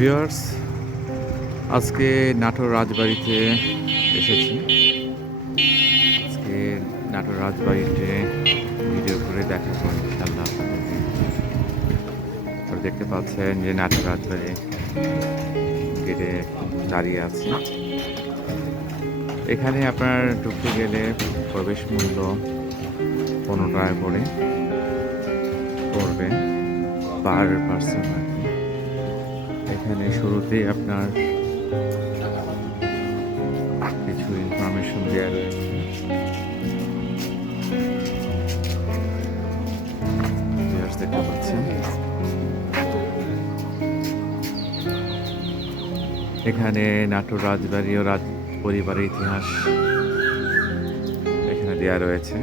Viewers, আজকে নাটোর রাজবাড়িতে এসেছি। আজকে নাটোর রাজবাড়িতে ভিডিও করে দেখাবো ইনশাল্লাহ আপনাদেরকে। আপনারা দেখতে পাচ্ছেন যে নাটোর রাজবাড়ি গেটে দাঁড়িয়ে আছে। এখানে আপনার ঢুকতে গেলে প্রবেশ মূল্য 15 টাকা করে পড়বে পার পার্সন আর কি। এখানে শুরুতেই আপনার কিছু ইনফরমেশন দেওয়া রয়েছে। দেখতে পাচ্ছেন এখানে নাটোর রাজবাড়ি ও রাজ পরিবারের ইতিহাস এখানে দেওয়া রয়েছে।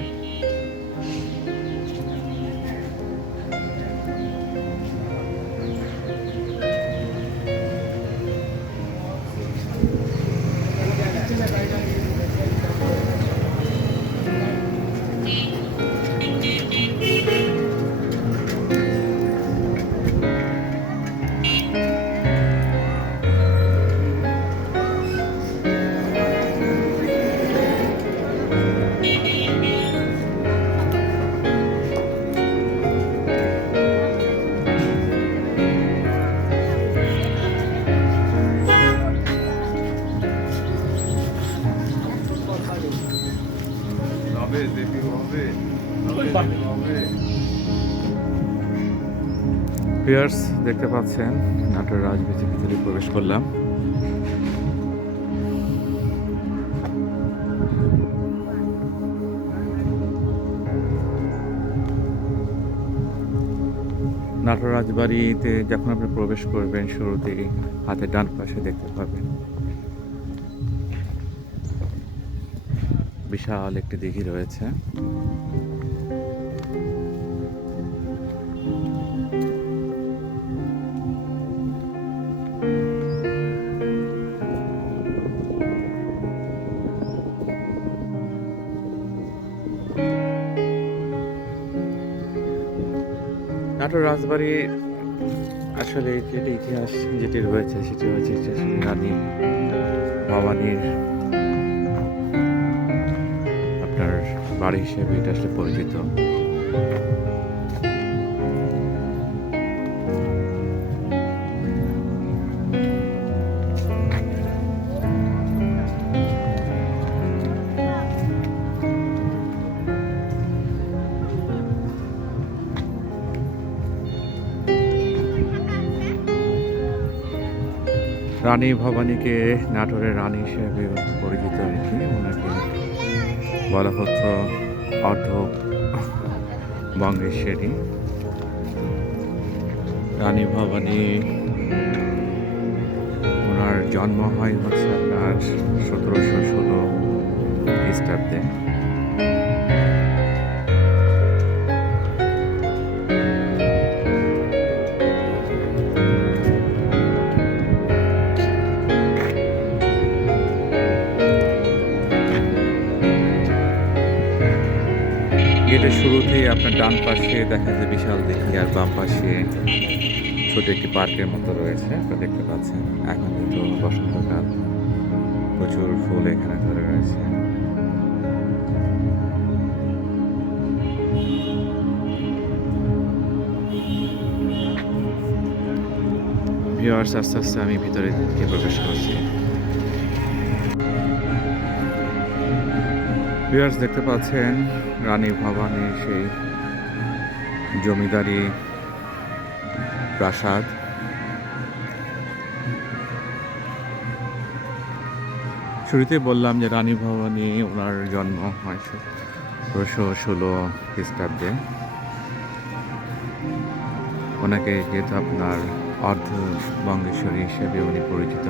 ভিউয়ার্স, দেখতে পাচ্ছেন নাটোর রাজবাড়ির ভিতরে প্রবেশ করলাম। নাটোর রাজবাড়িতে যখন আপনি প্রবেশ করবেন শুরুতেই হাতের ডান পাশে দেখতে পাবেন বিশাল একটি দিঘি রয়েছে। নাটোর রাজবাড়ি আসলে যেটি ইতিহাস যেটি রয়েছে সেটি হচ্ছে রানী ভবানীর আপনার বাড়ি হিসেবে এটা আসলে পরিচিত। রানী ভবানীকে নাটোরের রানী হিসেবে পরিচিত এটি। ওনাকে বলা হতো অর্ধ বঙ্গেশ্বরী। রানী ভবানী ওনার জন্ম হয় হচ্ছে আপনার 1716 খ্রিস্টাব্দে। গেটের শুরুতেই আপনার ডান পাশে দেখা যায় বিশাল দিঘি, আর বাম পাশে ছোট একটি পার্কের মতো রয়েছে। আপনারা দেখতে পাচ্ছেন এখন কিন্তু বসন্তকাল, প্রচুর ফুল এখানে ধরে রয়েছে। ভিউয়ার্স, আস্তে আস্তে আমি ভিতরে দিকে প্রবেশ করছি। ভিউয়ার্স, দেখতে পাচ্ছেন রানী ভবানীর সেই জমিদারি প্রাসাদ। শুরুতে বললাম যে রানী ভবানী ওনার জন্ম হয় 1716 খ্রিস্টাব্দে। ওনাকে যেহেতু আপনার অর্ধ বঙ্গেশ্বরী হিসেবে উনি পরিচিত।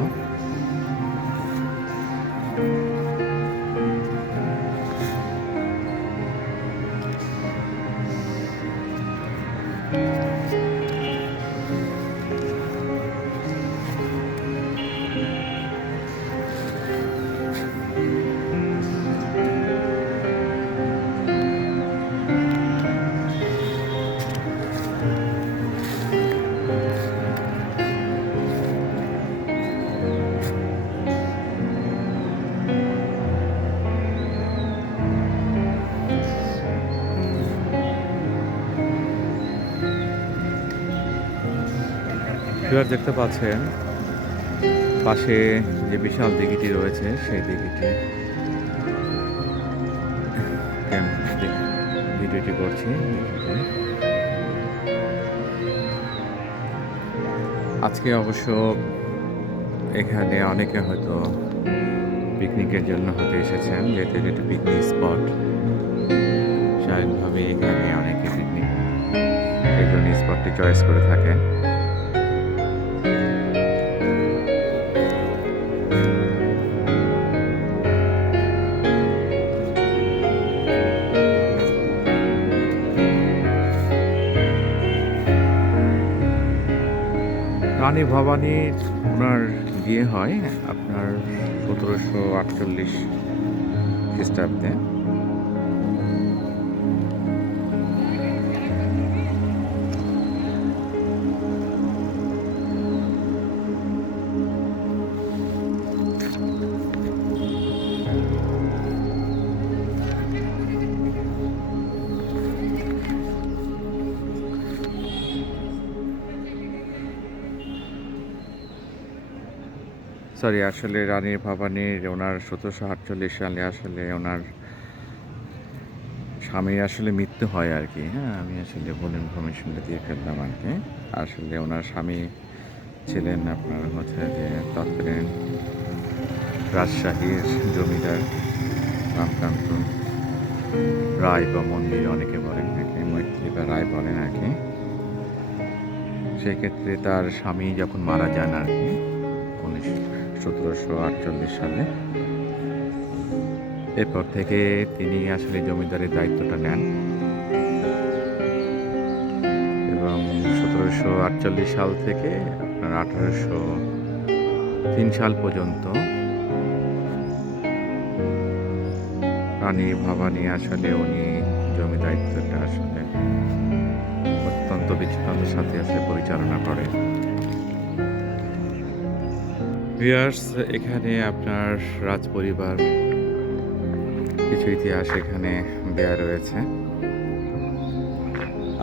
ভিউয়ার্স দেখতে পাচ্ছেন পাশে যে বিশাল দিঘিটি রয়েছে সেই দিঘিটি ভিডিওটি করছি। আজকে অবশ্য এখানে অনেকে হয়তো পিকনিকের জন্য হয়তো এসেছেন, যেহেতু এটা একটি পিকনিক স্পট। স্বাভাবিকভাবে এখানে অনেকে পিকনিক এর জন্য স্পটটি চয়েস করে থাকে। রানী ভবানীর ওনার বিয়ে হয় আপনার 1748 খ্রিস্টাব্দে। সরি, আসলে রানী ভবানীর ওনার 1748 সালে আসলে ওনার স্বামীর আসলে মৃত্যু হয় আর কি। হ্যাঁ, আমি আসলে ভুল ইনফরমেশনটা দিয়ে ফেললাম আর কি। আসলে ওনার স্বামী ছিলেন আপনার হচ্ছে যে তৎকালীন রাজশাহীর জমিদার রামকান্ত রায় বা মন্দির অনেকে বলেন নাকি, মৈত্রী বা রায় বলেন আর কি। সেক্ষেত্রে তার স্বামী যখন মারা যান আর কি 1748 সালে, এরপর থেকে তিনি আসলে জমিদারের দায়িত্বটা নেন এবং 1748 সাল থেকে আপনার 1803 সাল পর্যন্ত রানী ভবানী আসলে উনি জমি দায়িত্বটা আসলে অত্যন্ত বিচক্ষণতার সাথে আসলে পরিচালনা করে। ভিউয়ার্স, এখানে আপনার রাজ পরিবার কিছু ইতিহাস এখানে দেয়া রয়েছে।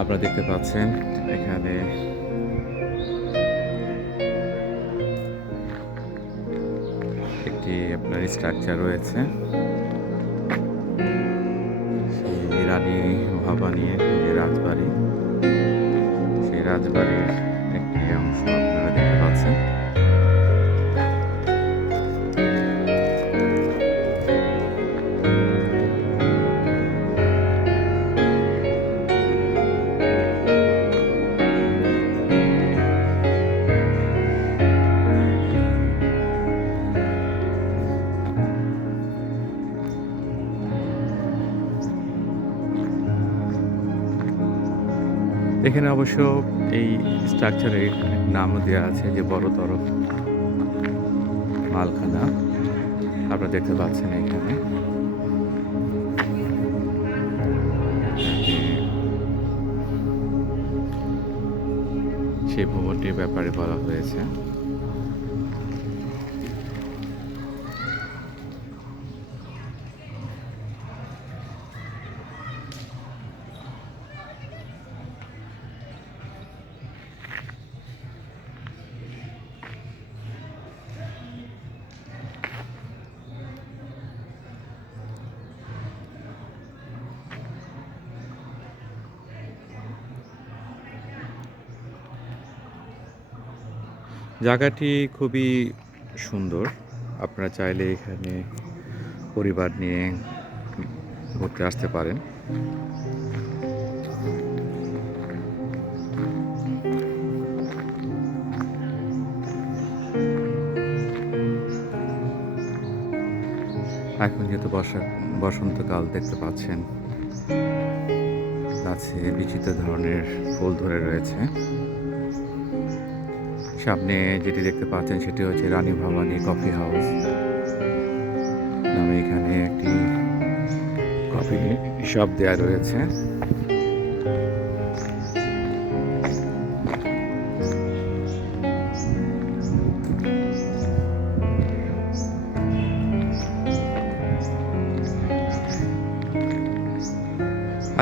আপনারা দেখতে পাচ্ছেন এখানে একটি আপনার স্ট্রাকচার রয়েছে সেই রানী ভবানীর যে রাজবাড়ি, সেই রাজবাড়ির একটি অংশ আপনারা দেখতে পাচ্ছেন। এখানে অবশ্য এই স্ট্রাকচারের নামও দেওয়া আছে যে বড়তর মালখানা, আপনারা দেখতে পাচ্ছেন এখানে। সেই ভবনটির ব্যাপারে বলা হয়েছে। জায়গাটি খুবই সুন্দর, আপনারা চাইলে এখানে পরিবার নিয়ে ঘুরতে আসতে পারেন। এখন যেহেতু বসন্তকাল দেখতে পাচ্ছেন, গাছে বিচিত্র ধরনের ফুল ধরে রয়েছে। সামনে যেটি দেখতে পাচ্ছেন সেটি হচ্ছে রানী ভবানী কফি হাউস নামে এখানে একটি কফি শপ দেওয়া রয়েছে।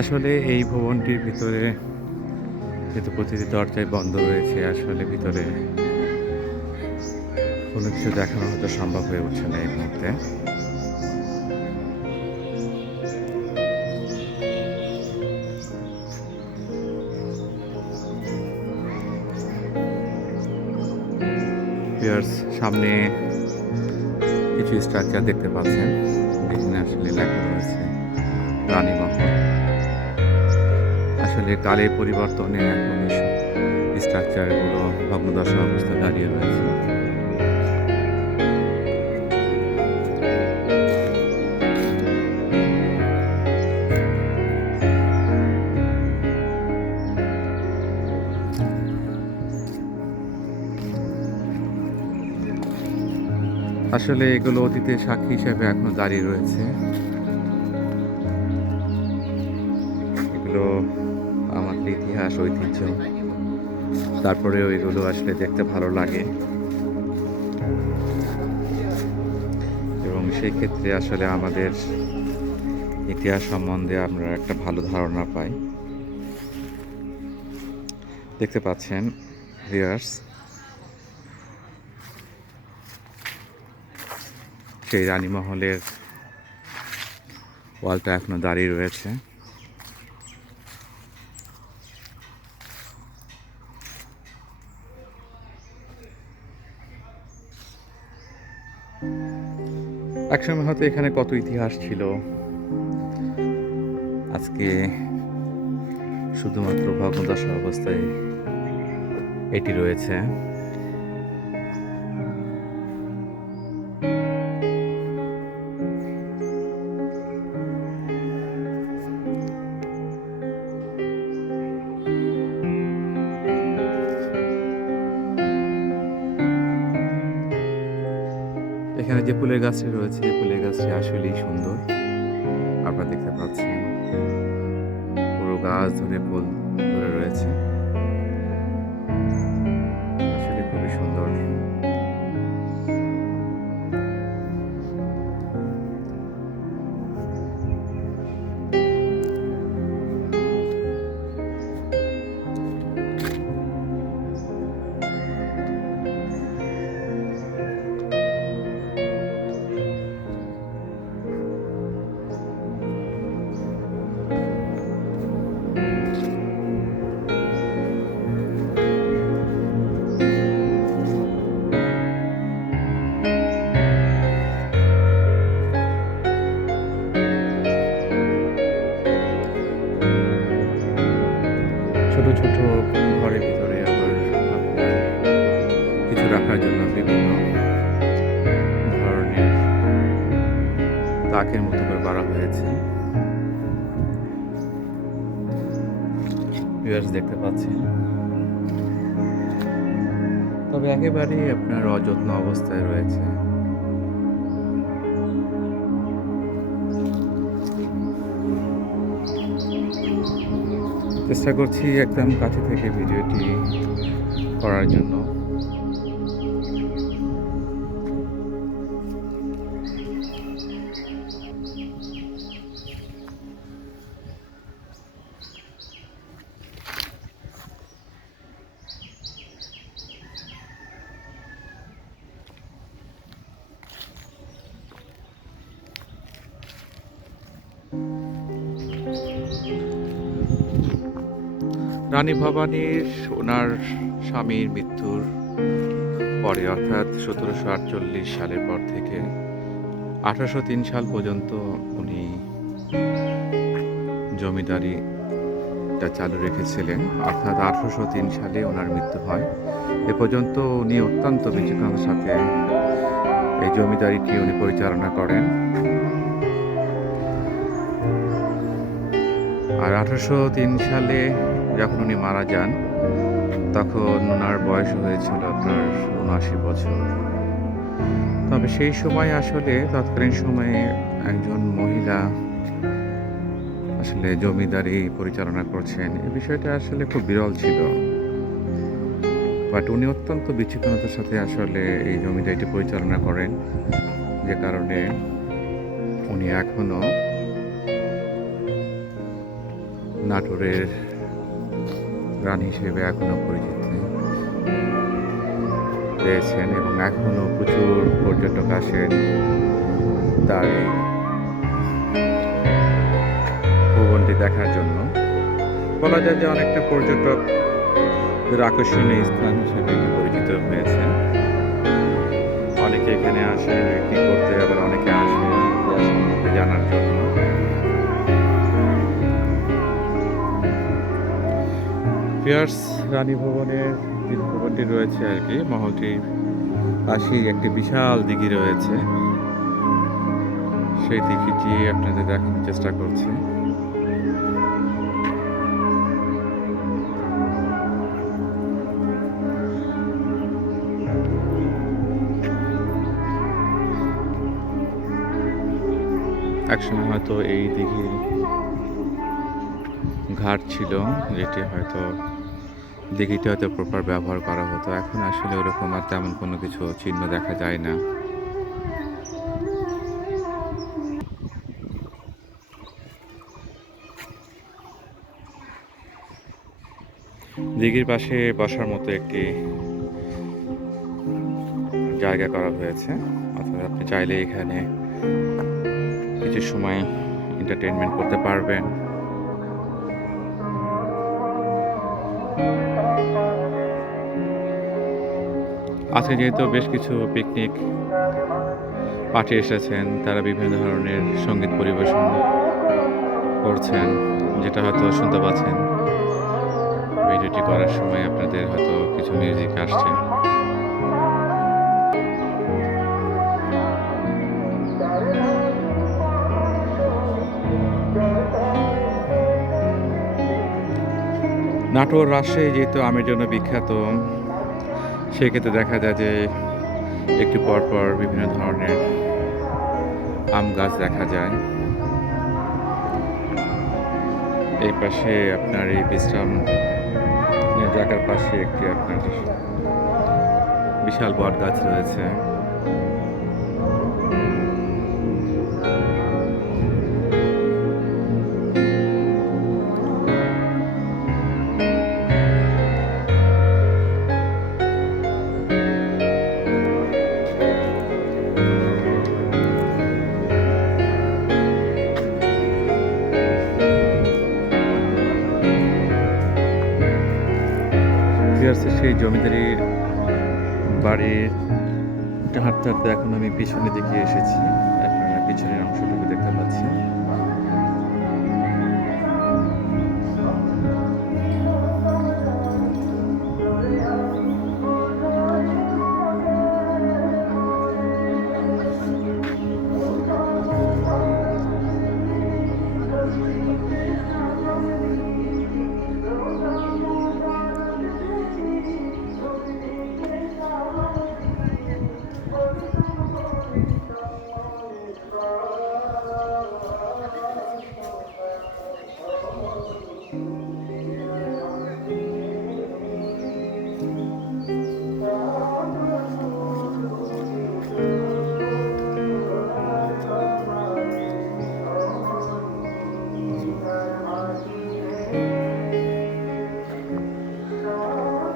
আসলে এই ভবনটির ভিতরে যেহেতু প্রতিটি দরজায় বন্ধ রয়েছে, আসলে ভিতরে কোনো কিছু দেখানো হয়তো সম্ভব হয়ে উঠছে না এই মুহূর্তে। সামনে কিছু স্ট্রাকচার দেখতে পাচ্ছেন, যেখানে আসলে লেখা রয়েছে রানীমহল। আসলে কালের পরিবর্তনে এখন স্ট্রাকচারগুলো ভগ্নদশা অবস্থায় দাঁড়িয়ে রয়েছে। আসলে এগুলো অতীতের সাক্ষী হিসেবে এখনো দাঁড়িয়ে রয়েছে। এগুলো আমাদের ইতিহাস, ঐতিহ্য, তারপরেও এগুলো আসলে দেখতে ভালো লাগে এবং সেই ক্ষেত্রে আসলে আমাদের ইতিহাস সম্বন্ধে আমরা একটা ভালো ধারণা পাই। দেখতে পাচ্ছেন ভিউয়ার্স, সেই রানীমহলের ওয়ালটা এখনো দাঁড়িয়ে রয়েছে। একসময় হয়তো এখানে কত ইতিহাস ছিল, আজকে শুধুমাত্র ভগ্নদশা অবস্থায় এটি রয়েছে। এখানে যে ফুলের গাছটি রয়েছে, এই ফুলের গাছটি আসলেই সুন্দর। আপনারা দেখতে পাচ্ছেন পুরো গাছ ধরে ফুল ধরে রয়েছে, আসলে খুবই সুন্দর। ছোট ছোট ঘরের ভিতরে আবার আপনার কিছু রাখার জন্য বিভিন্ন ধরনের তাকের মতো করে করা হয়েছে। ভিউয়ার্স দেখতে পাচ্ছেন, তবে একেবারেই আপনার অযত্ন অবস্থায় রয়েছে। চেষ্টা করছি একদম কাছে থেকে ভিডিওটি করার জন্য। রানী ভবানীর ওনার স্বামীর মৃত্যুর পরে, অর্থাৎ 1748 সালের পর থেকে 1803 সাল পর্যন্ত উনি জমিদারিটা চালু রেখেছিলেন। অর্থাৎ 1803 সালে ওনার মৃত্যু হয়। এ পর্যন্ত উনি অত্যন্ত বিচক্ষণতার সাথে এই জমিদারিটি উনি পরিচালনা করেন। আর 1803 সালে যখন উনি মারা যান, তখন ওনার বয়স হয়েছিল আপনার ৭৯ বছর। তবে সেই সময় আসলে তৎকালীন সময়ে একজন মহিলা আসলে জমিদারি পরিচালনা করছেন, এই বিষয়টা আসলে খুব বিরল ছিল। বাট উনি অত্যন্ত বিচক্ষণতার সাথে আসলে এই জমিদারিটি পরিচালনা করেন, যে কারণে উনি এখনো নাটোরের রানী হিসেবে এখনো পরিচিতি পেয়েছেন এবং এখনো প্রচুর পর্যটক আসেন তার এই ভবনটি দেখার জন্য। বলা যায় যে অনেকটা পর্যটকদের আকর্ষণীয় স্থান হিসেবে এটি পরিচিত হয়েছে। অনেকে এখানে আসে পিকনিক করতে, আবার অনেকে আসে ইতিহাস সম্পর্কে জানার জন্য। ভিউয়ার্স, রানী ভবনের যে ভবনটি রয়েছে আর কি, মহলটির পাশেই একটি বিশাল দিঘি রয়েছে। সেই দিঘিটি আপনাদের দেখানোর চেষ্টা করছি। একসময় হয়তো এই দিঘির ঘাট ছিল, যেটি হয়তো দিঘিটি হয়তো প্রপার ব্যবহার করা হতো। এখন আসলে ওরকম আর তেমন কোনো কিছু চিহ্ন দেখা যায় না। দিঘির পাশে বসার মতো একটি জায়গা করা হয়েছে, অর্থাৎ আপনি চাইলে এখানে কিছু সময় এন্টারটেইনমেন্ট করতে পারবেন। আজকে যেহেতু বেশ কিছু পিকনিক পার্টি এসেছেন, তারা বিভিন্ন ধরনের সঙ্গীত পরিবেশন করছেন, যেটা হয়তো শুনতে পাচ্ছেন। ভিডিওটি করার সময় আপনাদের হয়তো কিছু মিউজিক আসছে। নাটোর, রাজশাহী যেহেতু আমের জন্য বিখ্যাত, সেক্ষেত্রে দেখা যায় যে একটু পরপর বিভিন্ন ধরনের আম গাছ দেখা যায়। এই পাশে আপনার এই বিশ্রাম জায়গার পাশে একটি আপনার বিশাল বট গাছ রয়েছে। সেই জমিদারি বাড়ির হাঁটতে হাঁটতে এখন আমি পিছনের দিকে এসেছি। আপনারা পিছনের অংশটুকু দেখতে পাচ্ছেন।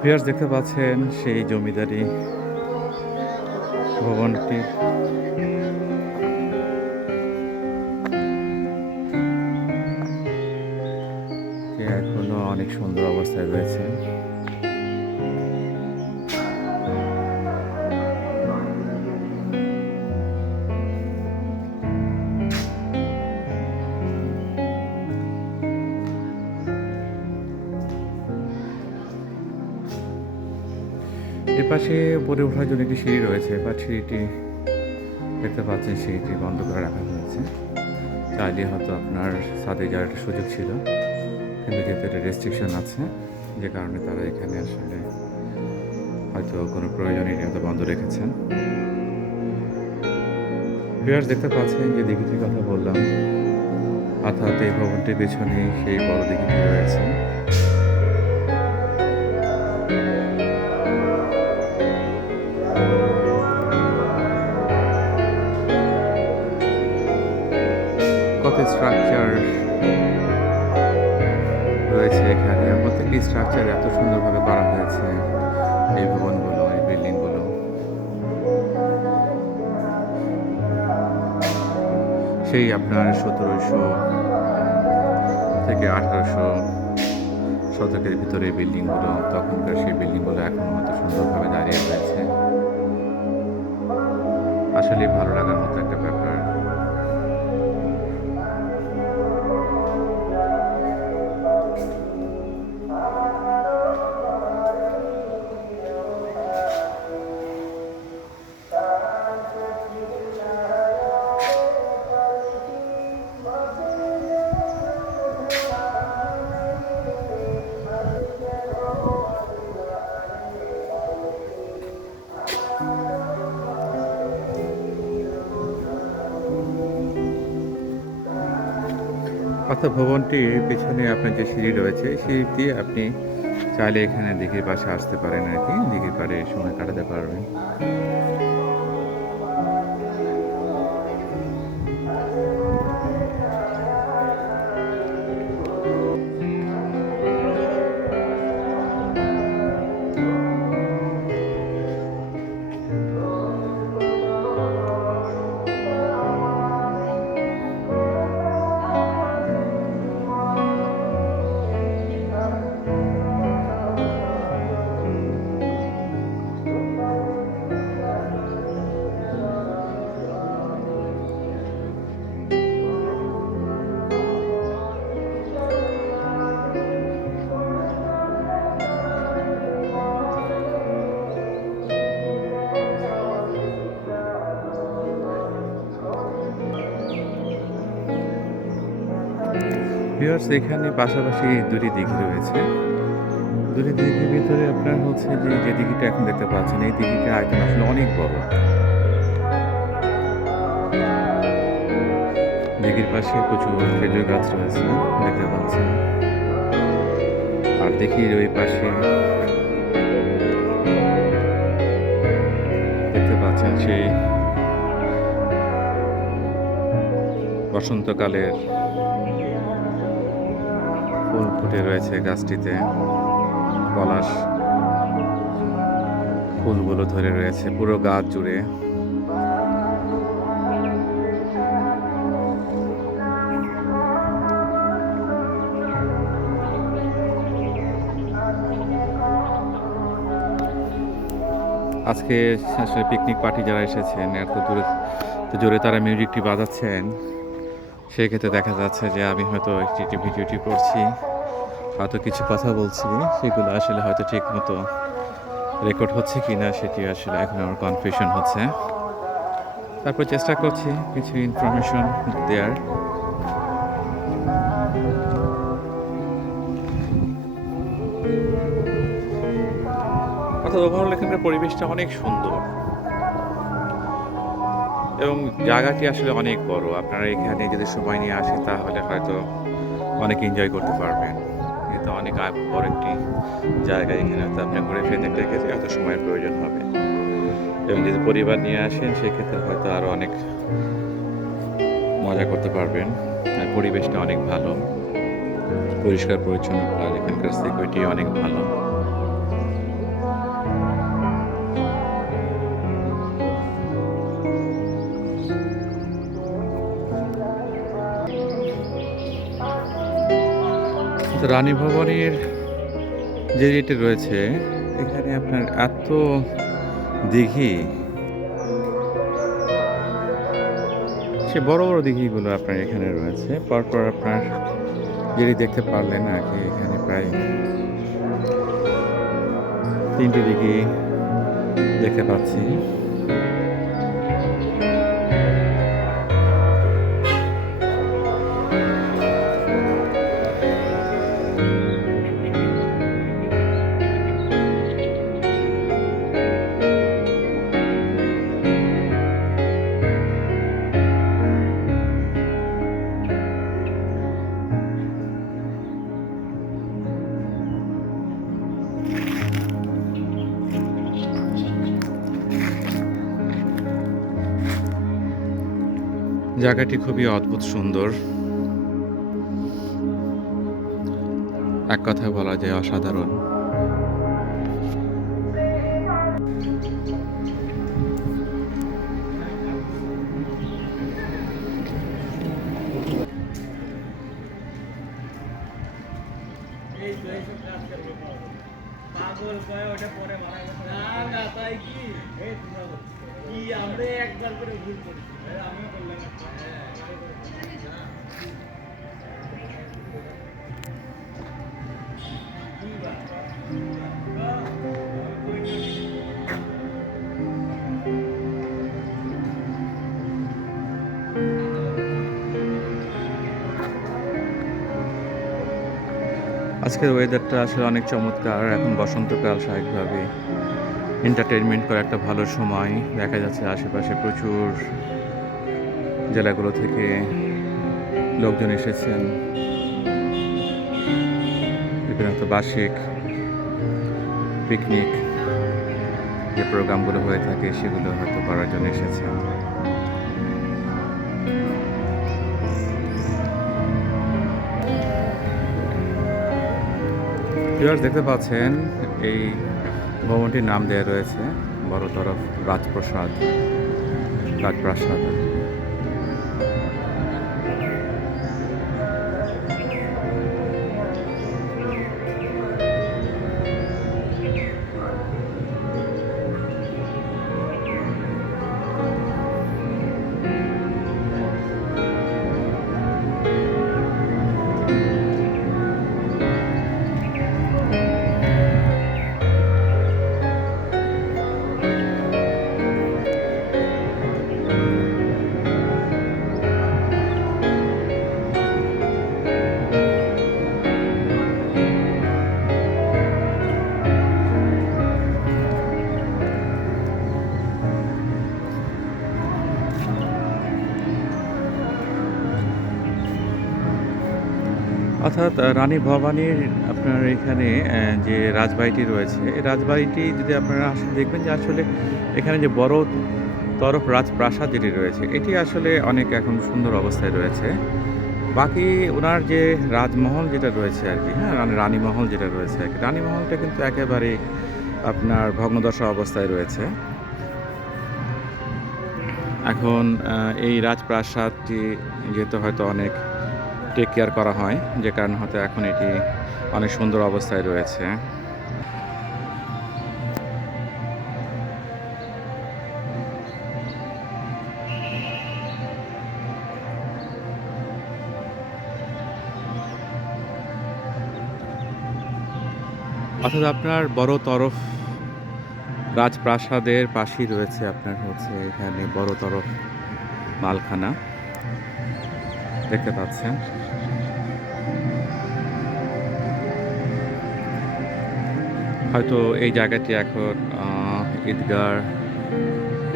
ভিউয়ার্স, দেখতে পাচ্ছেন সেই জমিদারি ভবনটি। এখনো অনেক সুন্দর অবস্থায় রয়েছে। এপাশে উপরে ওঠার জন্য একটি সিঁড়ি রয়েছে, বাট সিঁড়িটি দেখতে পাচ্ছেন সিঁড়িটি বন্ধ করে রাখা হয়েছে। চাইলে হয়তো আপনার ছাদে যাওয়ার একটা সুযোগ ছিল, কিন্তু যেহেতু একটা রেস্ট্রিকশন আছে, যে কারণে তারা এখানে আসলে হয়তো কোনো প্রয়োজনই হয়তো বন্ধ রেখেছেন। ভিউয়ার্স, দেখতে পাচ্ছেন যে দিঘিটির কথা বললাম, অর্থাৎ এই ভবনটির পেছনে সেই বড় দিঘিটি রয়েছে। কত স্ট্রাকচার রয়েছে এখানে, স্ট্রাকচার এত সুন্দরভাবে করা হয়েছে, এই ভবনগুলো, এই বিল্ডিংগুলো। সেই আপনার 1700 থেকে 1800 শতকের ভিতরে এই বিল্ডিংগুলো, তখনকার সেই বিল্ডিংগুলো এখনো মতো সুন্দরভাবে দাঁড়িয়ে রয়েছে। আসলেই ভালো লাগার মতো একটা ব্যাপার। অর্থাৎ ভবনটির পেছনে আপনার যে সিঁড়ি রয়েছে, সিঁড়ি দিয়ে আপনি চাইলে এখানে দিঘির পাশে আসতে পারেন আরকি। দিঘির পাড়ে সময় কাটাতে পারবেন। ভিউয়ার্স, এখানে পাশাপাশি দুটি দিঘি রয়েছে। দুটি দিঘির ভিতরে আপনার হচ্ছে যে দিঘিটা এখন দেখতে পাচ্ছেন, এই দিঘিটার আয়তন আসলে অনেক বড়। দিঘির পাশে প্রচুর খেজুর গাছ রয়েছে দেখতে পাচ্ছেন। আর দিঘির ওই পাশে দেখতে পাচ্ছেন সেই বসন্তকালের ফুল ফুটে রয়েছে গাছটিতে। পলাশ ফুলগুলো ধরে রয়েছে পুরো গাছ জুড়ে। আজকে আসলে পিকনিক পার্টি যারা এসেছেন, এত দূরে জোরে তারা মিউজিকটি বাজাচ্ছেন, সেক্ষেত্রে দেখা যাচ্ছে যে আমি হয়তো একটি ভিডিওটি করছি, হয়তো কিছু কথা বলছি, সেগুলো আসলে হয়তো ঠিক মতো রেকর্ড হচ্ছে কি না সেটি আসলে এখন আমার কনফিউশন হচ্ছে। তারপর চেষ্টা করছি কিছু ইনফরমেশন দেওয়ার। অর্থাৎ ওভারঅল এখানকার পরিবেশটা অনেক সুন্দর এবং জায়গাটি আসলে অনেক বড়। আপনারা এখানে যদি সময় নিয়ে আসেন তাহলে হয়তো অনেক এনজয় করতে পারবেন। কিন্তু অনেক বড় একটি জায়গা, এখানে হয়তো আপনি ঘুরে ফিরে দেখতে গেলে এত সময়ের প্রয়োজন হবে। এবং যদি পরিবার নিয়ে আসেন সেক্ষেত্রে হয়তো আরও অনেক মজা করতে পারবেন। আর পরিবেশটা অনেক ভালো, পরিষ্কার পরিচ্ছন্ন, আর এখানকার সিকিউরিটি অনেক ভালো। রানী ভবনের যে এটি রয়েছে, এখানে আপনার এত দিঘি, সে বড় বড় দিঘিগুলো আপনার এখানে রয়েছে। পরপর আপনার যেটি দেখতে পারলেন আর কি, এখানে প্রায় 3টি দিঘি দেখতে পাচ্ছি। জায়গাটি খুবই অদ্ভুত সুন্দর। এক কথায় বলা যায় অসাধারণ। পাগল কয় ওটা পরে মারা গেছে না না তাই কি এই কি আমরা একবার করে ভুল করেছি আমিও করলাম আজকের ওয়েদারটা আসলে অনেক চমৎকার। এখন বসন্তকাল, স্বাভাবিকভাবে এন্টারটেইনমেন্ট করার একটা ভালো সময়। দেখা যাচ্ছে আশেপাশে প্রচুর জেলাগুলো থেকে লোকজন এসেছেন। বিভিন্ন বার্ষিক পিকনিক যে প্রোগ্রামগুলো হয়ে থাকে সেগুলো হয়তো করার জন্য এসেছেন। ভিউয়ার্স, দেখতে পাচ্ছেন এই ভবনটির নাম দেওয়া রয়েছে বড় তরফ রাজপ্রাসাদ। অর্থাৎ রানী ভবানীর আপনার এখানে যে রাজবাড়িটি রয়েছে, এই রাজবাড়িটি যদি আপনারা আসলে দেখবেন যে আসলে এখানে যে বড় তরফ রাজপ্রাসাদ যেটি রয়েছে, এটি আসলে অনেক এখন সুন্দর অবস্থায় রয়েছে। বাকি ওনার যে রাজমহল যেটা রয়েছে আর কি, হ্যাঁ, রানীমহল যেটা রয়েছে আর কি, রানীমহলটা কিন্তু একেবারে আপনার ভগ্নদশা অবস্থায় রয়েছে। এখন এই রাজপ্রাসাদটি যেহেতু হয়তো অনেক টেক কেয়ার করা হয়, যে কারণে হয়তো এখন এটি অনেক সুন্দর অবস্থায় রয়েছে। অর্থাৎ আপনার বড় তরফ রাজপ্রাসাদের পাশেই রয়েছে আপনার হচ্ছে এখানে বড় তরফ মালখানা, দেখতে পাচ্ছেন। হয়তো এই জায়গাটি এখন ঈদগাহ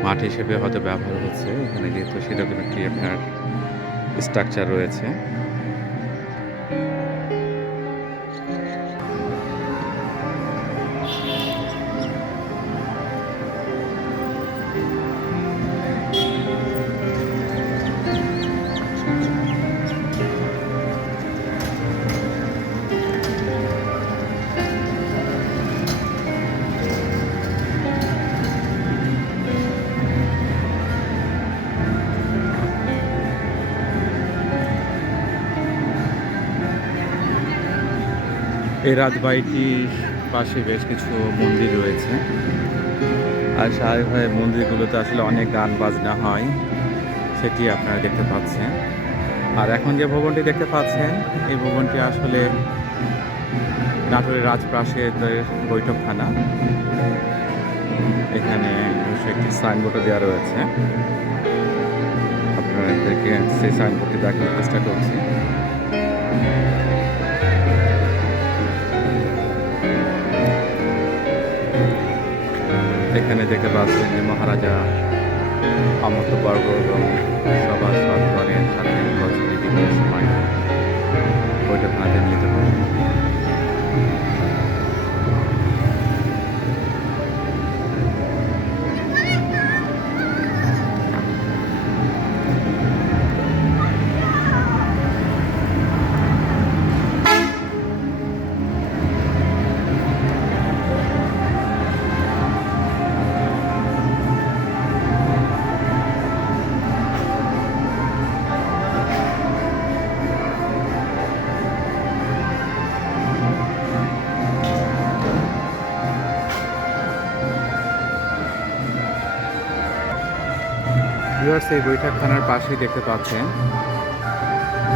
মাঠ হিসেবে হয়তো ব্যবহার হচ্ছে এখানে, যেহেতু সেরকম একটি আপনার স্ট্রাকচার রয়েছে। এই রাজবাড়িটির পাশে বেশ কিছু মন্দির রয়েছে, আর স্বাভাবিকভাবে মন্দিরগুলোতে আসলে অনেক গান বাজনা হয়, সেটি আপনারা দেখতে পাচ্ছেন। আর এখন যে ভবনটি দেখতে পাচ্ছেন, এই ভবনটি আসলে নাটোরের রাজপ্রাসাদের বৈঠকখানা। এখানে একটি সাইনবোর্ডও দেওয়া রয়েছে, আপনাদেরকে সেই সাইনবোর্ডটি দেখানোর চেষ্টা করছি। এখানে দেখতে পাচ্ছেন যে মহারাজা অমর্ত্যবর্গ এবং সভাসদগণের সাথে বিভিন্ন সময় বৈঠকখানাতে মিলিত হন। ভিউয়ার্স, এই বৈঠকখানার পাশেই দেখতে পাচ্ছেন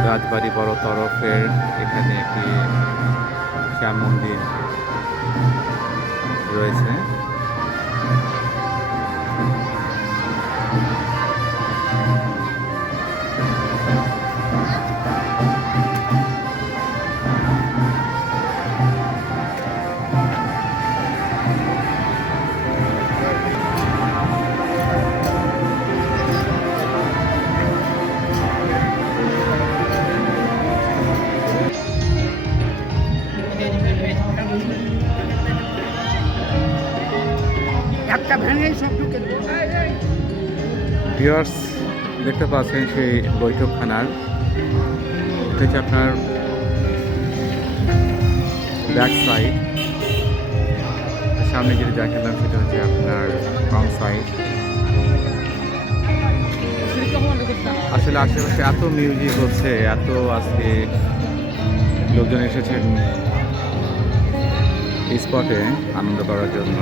রাজবাড়ি বড় তরফের এখানে একটি শ্যাম মন্দির রয়েছে। একটা ভ্যানে সব ঢুকে দেবো। ভিউয়ার্স, দেখতে পাচ্ছেন সেই বৈঠকখানার এটা হচ্ছে আপনার ব্যাক সাইড। সামনে যেটা দেখালাম সেটা হচ্ছে আপনার ফ্রন্ট সাইড। আসলে আশেপাশে এত মিউজিক হচ্ছে, এত আজকে লোকজন এসেছেন এই স্পটে আনন্দ করার জন্য,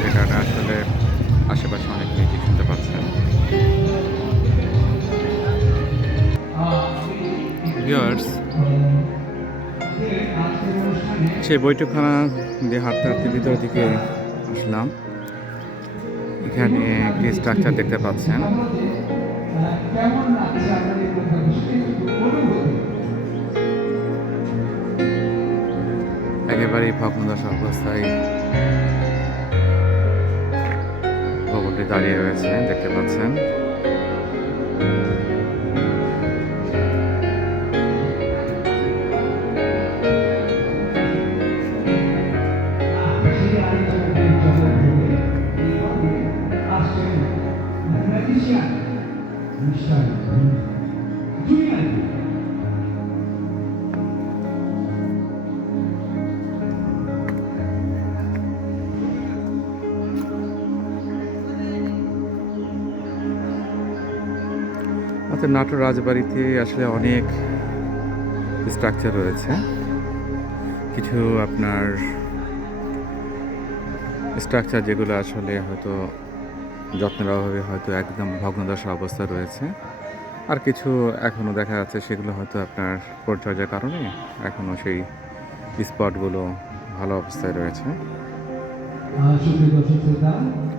যে কারণে আসলে আশেপাশে অনেক মিউজিক শুনতে পাচ্ছেন। ভিউয়ার্স, সেই বৈঠকখানা দিয়ে হাঁটতে হাঁটতে ভিতর দিকে আসলাম। এখানে একটি স্ট্রাকচার দেখতে পাচ্ছেন। একেবারেই ভগ্নদশা অবস্থায় ভবনটি দাঁড়িয়ে রয়েছে, দেখতে পাচ্ছেন। নাটোর রাজবাড়িতে আসলে অনেক স্ট্রাকচার রয়েছে। কিছু আপনার স্ট্রাকচার যেগুলো আসলে হয়তো যত্নের অভাবে হয়তো একদম ভগ্নদশা অবস্থা রয়েছে, আর কিছু এখনও দেখা যাচ্ছে সেগুলো হয়তো আপনার পরিচর্যার কারণে এখনও সেই স্পটগুলো ভালো অবস্থায় রয়েছে।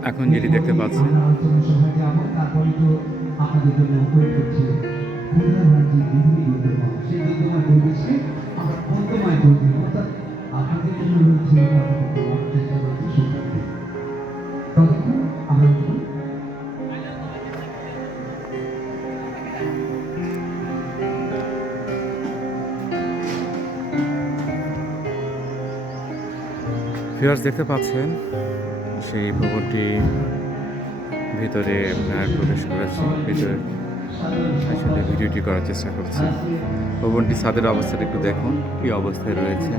এখন যেটি দেখতে পাচ্ছেন ভিউয়ার্স, দেখতে পাচ্ছেন সেই ভবনটি ভিতরে আপনার প্রবেশ করেছি। ভিতরে আসলে ভিডিওটি করার চেষ্টা করছি। ভবনটি ছাদের অবস্থাটা একটু দেখুন কি অবস্থায় রয়েছে।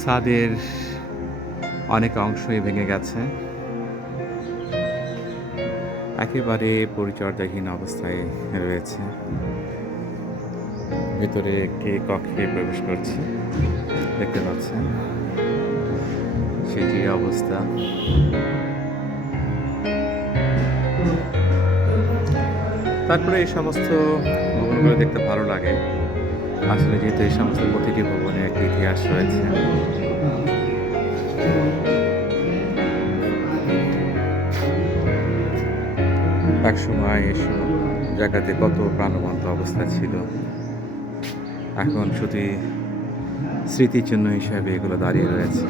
ছাদের অনেক অংশই ভেঙে গেছে, একেবারে পরিচর্যাহীন অবস্থায় রয়েছে। ভিতরে একটি কক্ষে প্রবেশ করছি, দেখতে পাচ্ছেন সেটির অবস্থা। তারপরে এই সমস্ত ভবনগুলো দেখতে ভালো লাগে আসলে, যেহেতু এই সমস্ত প্রতিটি ভবনে একটি ইতিহাস রয়েছে। এক সময় এসব জায়গাতে কত প্রাণবন্ত অবস্থা ছিল, এখন শুধু স্মৃতির জন্য হিসাবে এগুলো দাঁড়িয়ে রয়েছে।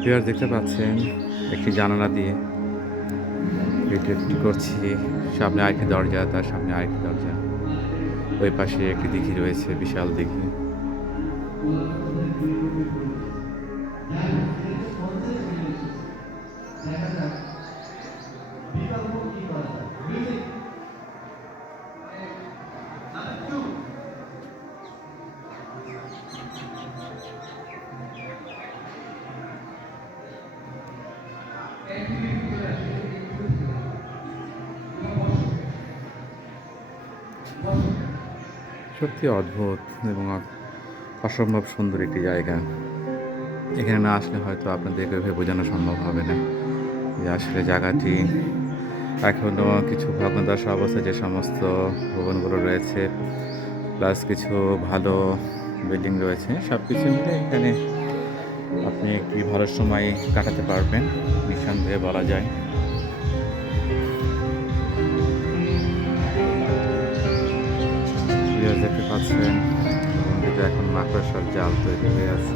ভিউয়ার্স, দেখতে পাচ্ছেন একটি জানালা দিয়ে ভিডিওটি করছি। সামনে আরেকটি দরজা, তার সামনে আরেকটি দরজা, ওই পাশে একটি দিঘি রয়েছে, বিশাল দিঘি। সত্যি অদ্ভুত এবং অসম্ভব সুন্দর একটি জায়গা। এখানে না আসলে হয়তো আপনাদেরকে ভেবে বোঝানো সম্ভব হবে না যে আসলে জায়গাটি এখনও কিছু ভগ্নদশা অবস্থায় যে সমস্ত ভবনগুলো রয়েছে, প্লাস কিছু ভালো বিল্ডিং রয়েছে, সব কিছু মিলে এখানে আপনি একটি ভালো সময় কাটাতে পারবেন নিঃসন্দেহে বলা যায়। ভিউয়ার্স দেখতে পাচ্ছেন ভবনটিতে এখন মাকড়সার জাল তৈরি হয়ে আছে।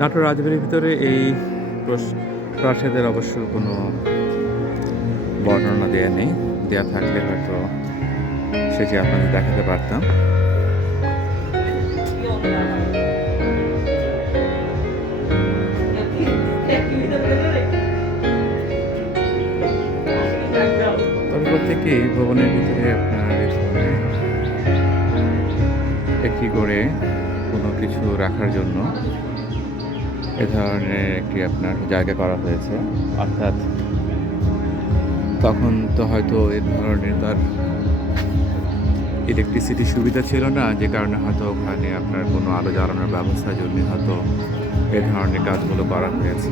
নাটোর রাজবাড়ির ভিতরে এই প্রাসাদের অবশ্য কোনো বর্ণনা দেয়া নেই, দেয়া থাকলে হয়তো সেটি আপনাদের দেখাতে পারতাম। তবে প্রত্যেকেই ভবনের ভিতরে আপনার এই ধরনের একটি করে কোনো কিছু রাখার জন্য এ ধরনের একটি আপনার জায়গা করা হয়েছে। অর্থাৎ তখন তো হয়তো এ ধরনের তার ইলেকট্রিসিটির সুবিধা ছিল না, যে কারণে হয়তো ওখানে আপনার কোনো আলো জ্বালানোর ব্যবস্থার জন্য হয়তো এ ধরনের কাজগুলো করা হয়েছে।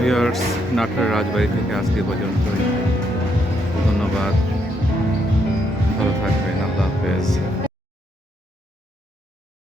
ভিউয়ার্স, নাটোর রাজবাড়ি থেকে আজকে পর্যন্তই। ধন্যবাদ, ভালো থাকবেন, আল্লাহ হাফেজ।